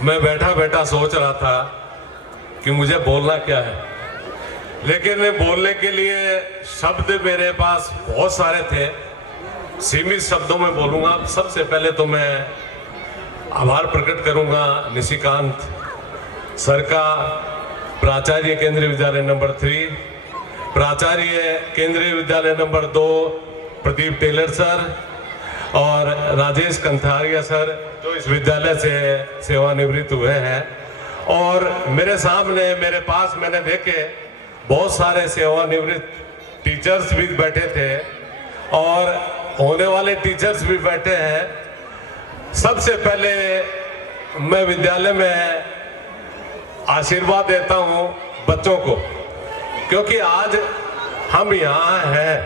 मैं बैठा बैठा सोच रहा था कि मुझे बोलना क्या है, लेकिन बोलने के लिए शब्द मेरे पास बहुत सारे थे। सीमित शब्दों में बोलूँगा। सबसे पहले तो मैं आभार प्रकट करूँगा निशिकांत सर का, प्राचार्य केंद्रीय विद्यालय नंबर 3, प्राचार्य केंद्रीय विद्यालय नंबर 2 प्रदीप टेलर सर और राजेश कंथारिया सर, जो इस विद्यालय से सेवानिवृत्त हुए हैं। और मेरे सामने मेरे पास मैंने देखे बहुत सारे सेवानिवृत्त टीचर्स भी बैठे थे और होने वाले टीचर्स भी बैठे हैं। सबसे पहले मैं विद्यालय में आशीर्वाद देता हूं बच्चों को, क्योंकि आज हम यहाँ हैं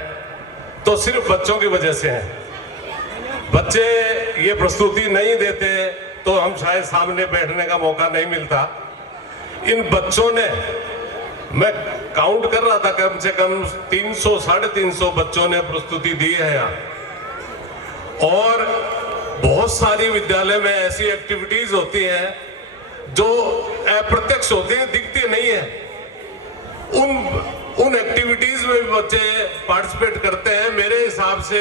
तो सिर्फ बच्चों की वजह से हैं। बच्चे ये प्रस्तुति नहीं देते तो हम शायद सामने बैठने का मौका नहीं मिलता। इन बच्चों ने, मैं काउंट कर रहा था, कम से कम 300 साढ़े 300 बच्चों ने प्रस्तुति दी है यहाँ। और बहुत सारी विद्यालय में ऐसी एक्टिविटीज होती हैं जो अप्रत्यक्ष होती हैं, दिखती नहीं है। उन एक्टिविटीज में भी बच्चे पार्टिसिपेट करते हैं। मेरे हिसाब से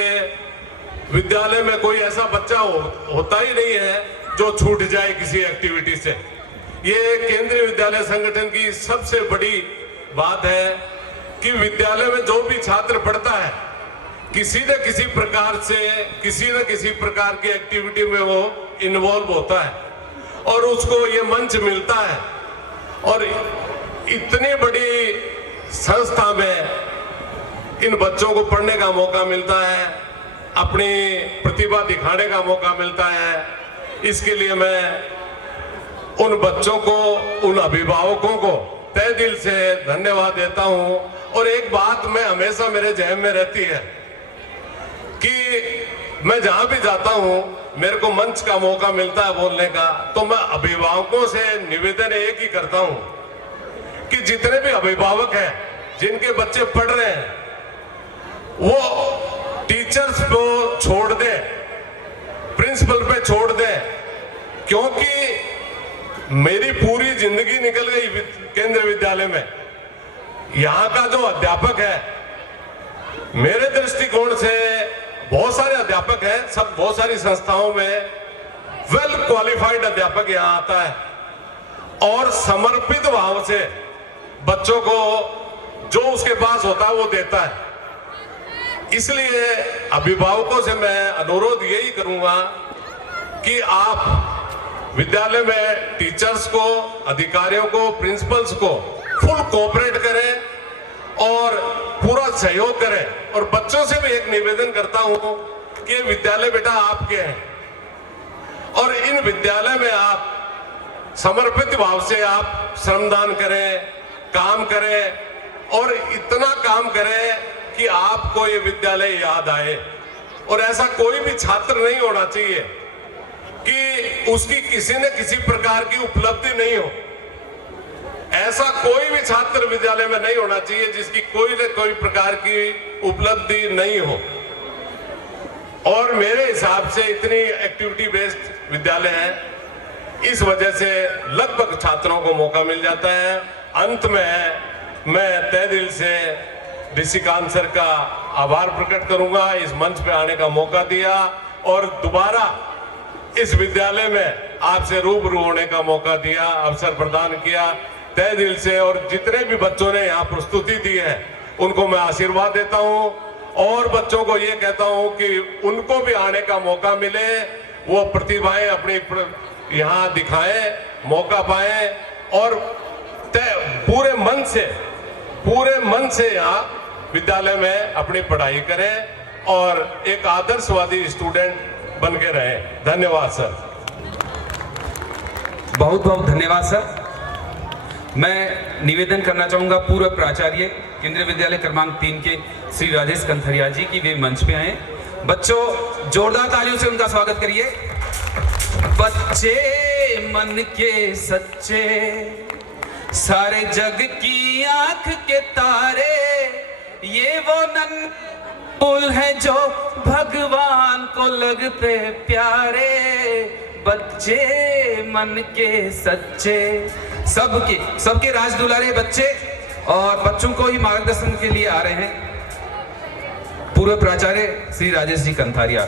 विद्यालय में कोई ऐसा बच्चा होता ही नहीं है जो छूट जाए किसी एक्टिविटी से। ये केंद्रीय विद्यालय संगठन की सबसे बड़ी बात है कि विद्यालय में जो भी छात्र पढ़ता है किसी न किसी प्रकार से, किसी न किसी प्रकार की एक्टिविटी में वो इन्वॉल्व होता है और उसको ये मंच मिलता है। और इतनी बड़ी संस्था में इन बच्चों को पढ़ने का मौका मिलता है, अपनी प्रतिभा दिखाने का मौका मिलता है। इसके लिए मैं उन बच्चों को, उन अभिभावकों को तहे दिल से धन्यवाद देता हूं। और एक बात मैं हमेशा मेरे जहन में रहती है कि मैं जहां भी जाता हूं, मेरे को मंच का मौका मिलता है बोलने का, तो मैं अभिभावकों से निवेदन एक ही करता हूं कि जितने भी अभिभावक हैं जिनके बच्चे पढ़ रहे हैं वो टीचर्स को छोड़ दें, प्रिंसिपल पे छोड़ दें। क्योंकि मेरी पूरी जिंदगी निकल गई केंद्रीय विद्यालय में। यहाँ का जो अध्यापक है, मेरे दृष्टिकोण से बहुत सारे अध्यापक हैं, सब बहुत सारी संस्थाओं में वेल क्वालिफाइड अध्यापक यहाँ आता है और समर्पित भाव से बच्चों को जो उसके पास होता है वो देता है। इसलिए अभिभावकों से मैं अनुरोध यही करूंगा कि आप विद्यालय में टीचर्स को, अधिकारियों को, प्रिंसिपल्स को फुल कोऑपरेट करें और पूरा सहयोग करें। और बच्चों से भी एक निवेदन करता हूं कि विद्यालय बेटा आपके हैं और इन विद्यालय में आप समर्पित भाव से आप श्रमदान करें, काम करें और इतना काम करें कि आपको ये विद्यालय याद आए। और ऐसा कोई भी छात्र नहीं होना चाहिए कि उसकी किसी न किसी प्रकार की उपलब्धि नहीं हो। ऐसा कोई भी छात्र विद्यालय में नहीं होना चाहिए जिसकी कोई न कोई प्रकार की उपलब्धि नहीं हो। और मेरे हिसाब से इतनी एक्टिविटी बेस्ड विद्यालय है, इस वजह से लगभग छात्रों को मौका मिल जाता है। अंत में मैं तहे दिल से निशिकांत सर का आभार प्रकट करूंगा, इस मंच पे आने का मौका दिया और दोबारा इस विद्यालय में आपसे रूबरू होने का मौका दिया, अवसर प्रदान किया। तहे दिल से और जितने भी बच्चों ने यहाँ प्रस्तुति दी है उनको मैं आशीर्वाद देता हूँ और बच्चों को ये कहता हूँ कि उनको भी आने का मौका मिले, वो प्रतिभाएं अपनी यहाँ दिखाएं, मौका पाएं और पूरे मन से यहाँ विद्यालय में अपनी पढ़ाई करें और एक आदर्शवादी स्टूडेंट बन के रहें। धन्यवाद सर। बहुत बहुत धन्यवाद सर। मैं निवेदन करना चाहूंगा पूर्व प्राचार्य केंद्रीय विद्यालय क्रमांक 3 के श्री राजेश कंथरिया जी की वे मंच पे आए। बच्चों जोरदार तालियों से उनका स्वागत करिए। बच्चे मन के सच्चे, सारे जग की आंख के तारे, ये वो नन्हे हैं जो भगवान को लगते प्यारे। बच्चे मन के सच्चे, सबके राज दुलारे बच्चे और बच्चों को ही मार्गदर्शन के लिए आ रहे हैं पूर्व प्राचार्य श्री राजेश जी कंथारिया।